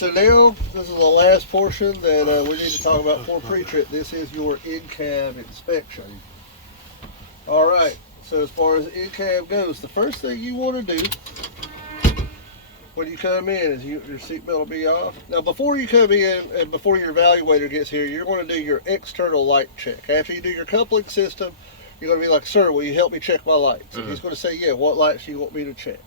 so now this is the last portion that we need to talk about for pre-trip. This is your in-cab inspection. All right, so as far as in-cab goes, the first thing you want to do when you come in is your seatbelt will be off. Now, before you come in and before your evaluator gets here, you're going to do your external light check. After you do your coupling system, you're going to be like, sir, will you help me check my lights? And he's going to say, yeah, what lights do you want me to check?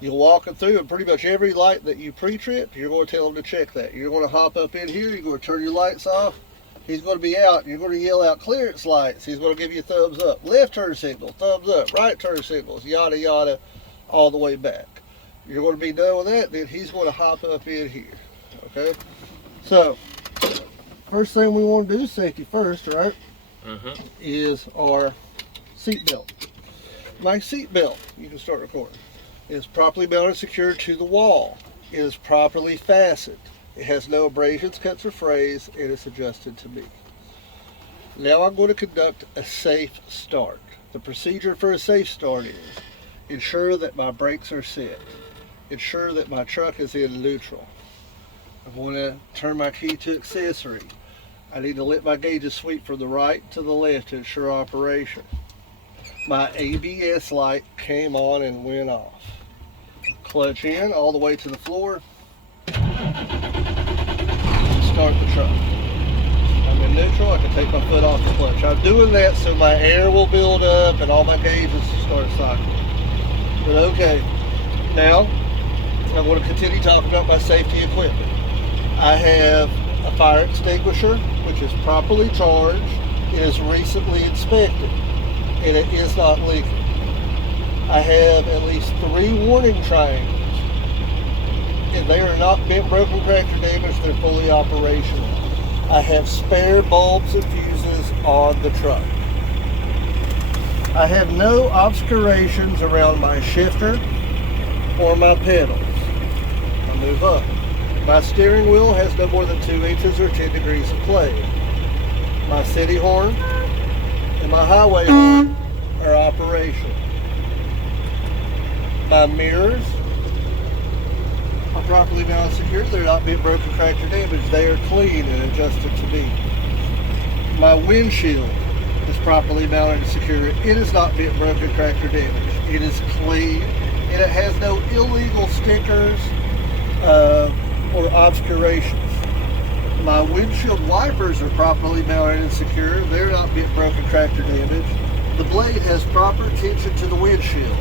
You'll walk him through, and pretty much every light that you pre-trip, you're going to tell him to check that. You're going to hop up in here, you're going to turn your lights off. He's going to be out, you're going to yell out clearance lights. He's going to give you a thumbs up. Left turn signal, thumbs up. Right turn signals, yada, yada, all the way back. You're going to be done with that, then he's going to hop up in here, okay? So, first thing we want to do, safety first, right, is our seat belt. My seat belt, you can start recording, is properly mounted and secured to the wall. It is properly fastened. It has no abrasions, cuts, or frays, and it's adjusted to me. Now I'm going to conduct a safe start. The procedure for a safe start is ensure that my brakes are set. Ensure that my truck is in neutral. I'm going to turn my key to accessory. I need to let my gauges sweep from the right to the left to ensure operation. My ABS light came on and went off. Clutch in all the way to the floor. Start the truck. I'm in neutral, I can take my foot off the clutch. I'm doing that so my air will build up and all my gauges start cycling. But okay, now I'm going to continue talking about my safety equipment. I have a fire extinguisher, which is properly charged. It is recently inspected, and it is not leaking. I have at least 3 warning triangles, and they are not bent, broken, cracked, or damaged. They're fully operational. I have spare bulbs and fuses on the truck. I have no obscurations around my shifter or my pedals. I'll move up. My steering wheel has no more than 2 inches or 10 degrees of play. My city horn and my highway horn are operational. My mirrors are properly mounted and secured. They're not being broken, cracked, or damaged. They are clean and adjusted to me. My windshield is properly mounted and secured. It is not being broken, cracked, or damaged. It is clean, and it has no illegal stickers or obscurations. My windshield wipers are properly mounted and secure. They're not being broken, cracked, or damaged. The blade has proper tension to the windshield.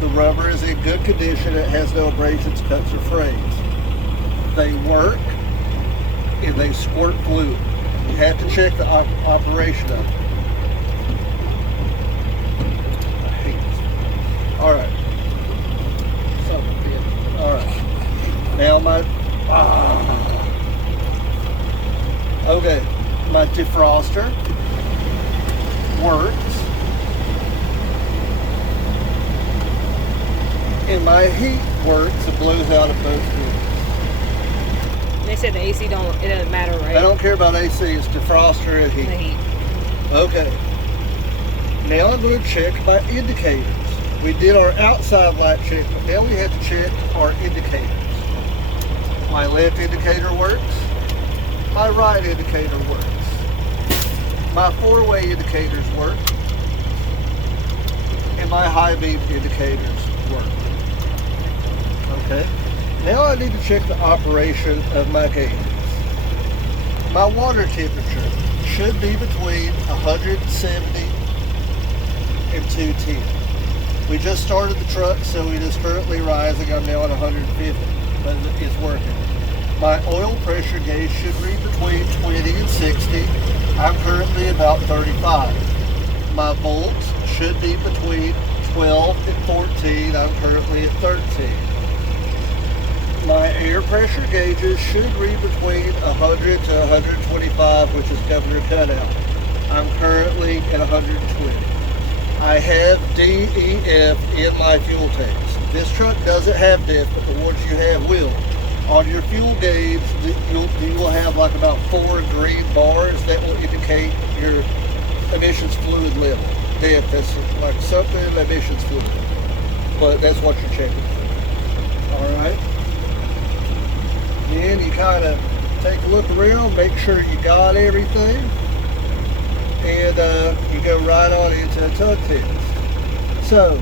The rubber is in good condition. It has no abrasions, cuts, or frays. They work and they squirt fluid. You have to check the operation of it. I hate this. All right. All right. Now okay, my defroster works, and my heat works and blows out of both doors. They said the AC it doesn't matter, right? I don't care about AC, it's defroster and heat. The heat. Okay. Now I'm going to check my indicators. We did our outside light check, but now we have to check our indicators. My left indicator works. My right indicator works. My 4-way indicators work. And my high beam indicators work. Okay. Now I need to check the operation of my gauges. My water temperature should be between 170 and 210. We just started the truck, so it is currently rising. I'm now at 150, but it's working. My oil pressure gauge should read between 20 and 60. I'm currently about 35. My volts should be between 12 and 14. I'm currently at 13. My air pressure gauges should read between 100 to 125, which is governor cutout. I'm currently at 120. I have DEF in my fuel tanks. This truck doesn't have DEF, but the ones you have will. On your fuel gauge, you will have like about 4 green bars that will indicate your emissions fluid level. DEF, that's like something emissions fluid. But that's what you're checking for. All right. Then you kind of take a look around, make sure you got everything, and you go right on into a tug test. So,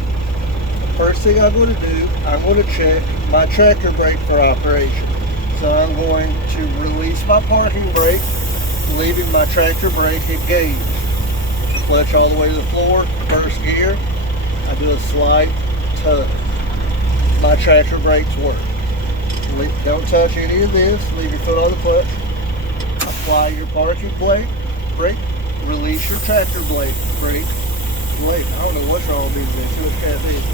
first thing I'm going to do, I'm going to check my tractor brake for operation. So I'm going to release my parking brake, leaving my tractor brake engaged. Clutch all the way to the floor, first gear, I do a slight tug. My tractor brakes work. Don't touch any of this, leave your foot on the clutch. Apply your parking brake, release your tractor brake. I don't know what's wrong with me today, too much caffeine.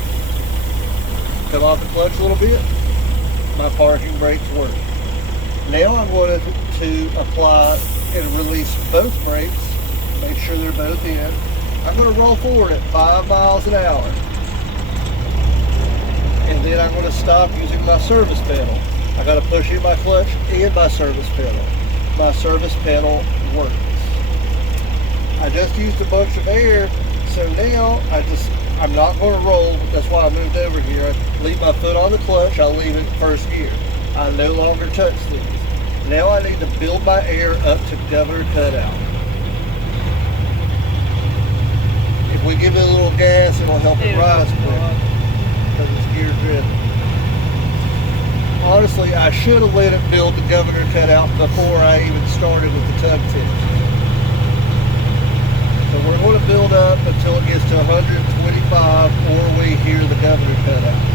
Come off the clutch a little bit, my parking brakes work. Now I'm going to apply and release both brakes, make sure they're both in. I'm going to roll forward at 5 miles an hour. And then I'm going to stop using my service pedal. I got to push in my clutch and my service pedal. My service pedal works. I just used a bunch of air, so now I'm not going to roll. That's why I moved over here. I leave my foot on the clutch. I'll leave it in first gear. I no longer touch these. Now I need to build my air up to governor cutout. If we give it a little gas, it'll help it rise quick because it's gear driven. Honestly, I should have let it build the governor cutout before I even started with the tug test. So we're going to build up until it gets to 125 or we hear the governor cutout.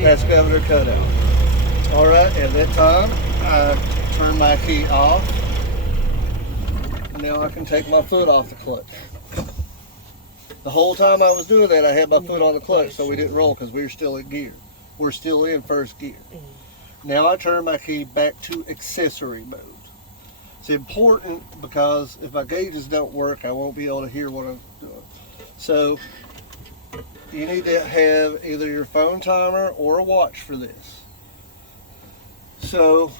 That's governor cutout. Alright, at that time, I turn my key off. Now I can take my foot off the clutch. The whole time I was doing that, I had my foot on the clutch so we didn't roll because we were still in gear. We're still in first gear. Now I turn my key back to accessory mode. It's important because if my gauges don't work, I won't be able to hear what I'm doing. So, you need to have either your phone timer or a watch for this. So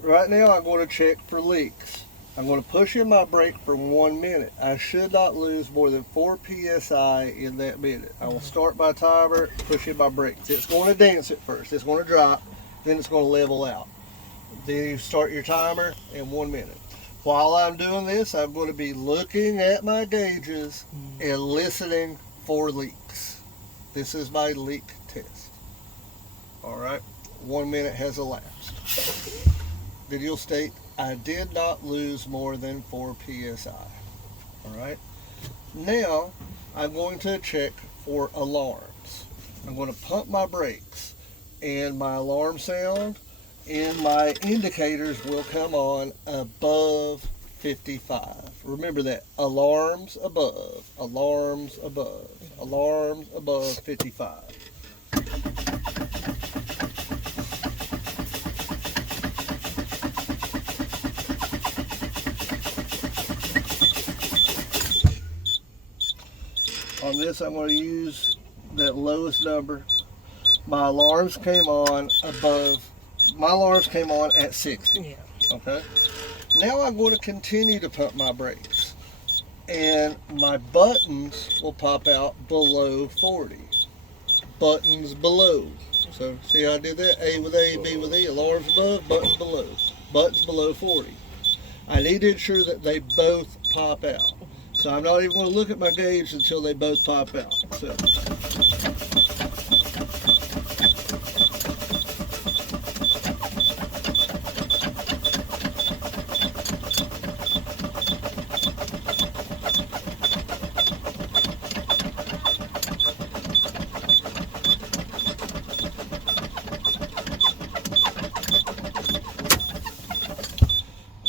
right now I'm going to check for leaks. I'm going to push in my brake for 1 minute. I should not lose more than 4 psi in that minute. I will start my timer, push in my brakes. It's going to dance at first. It's going to drop, then it's going to level out. Then you start your timer in 1 minute. While I'm doing this, I'm going to be looking at my gauges and listening for leaks. This is my leak test. Alright, 1 minute has elapsed. Video state, I did not lose more than 4 psi. Alright, now I'm going to check for alarms. I'm going to pump my brakes and my alarm sound and my indicators will come on above 55. Remember that. Alarms above, alarms above, alarms above 55. On this, I'm going to use that lowest number. My alarms came on at 60. Yeah. Okay. Now I'm going to continue to pump my brakes. And my buttons will pop out below 40. Buttons below. So see how I did that? A with A, B with E, alarms above, buttons below. Buttons below 40. I need to ensure that they both pop out. So I'm not even going to look at my gauge until they both pop out. So.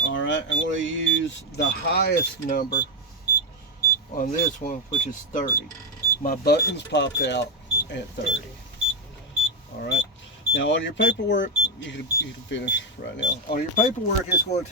Alright, I'm going to use the highest number on this one, which is 30. My buttons popped out at 30. Alright, now on your paperwork, you can finish right now. On your paperwork, it's going to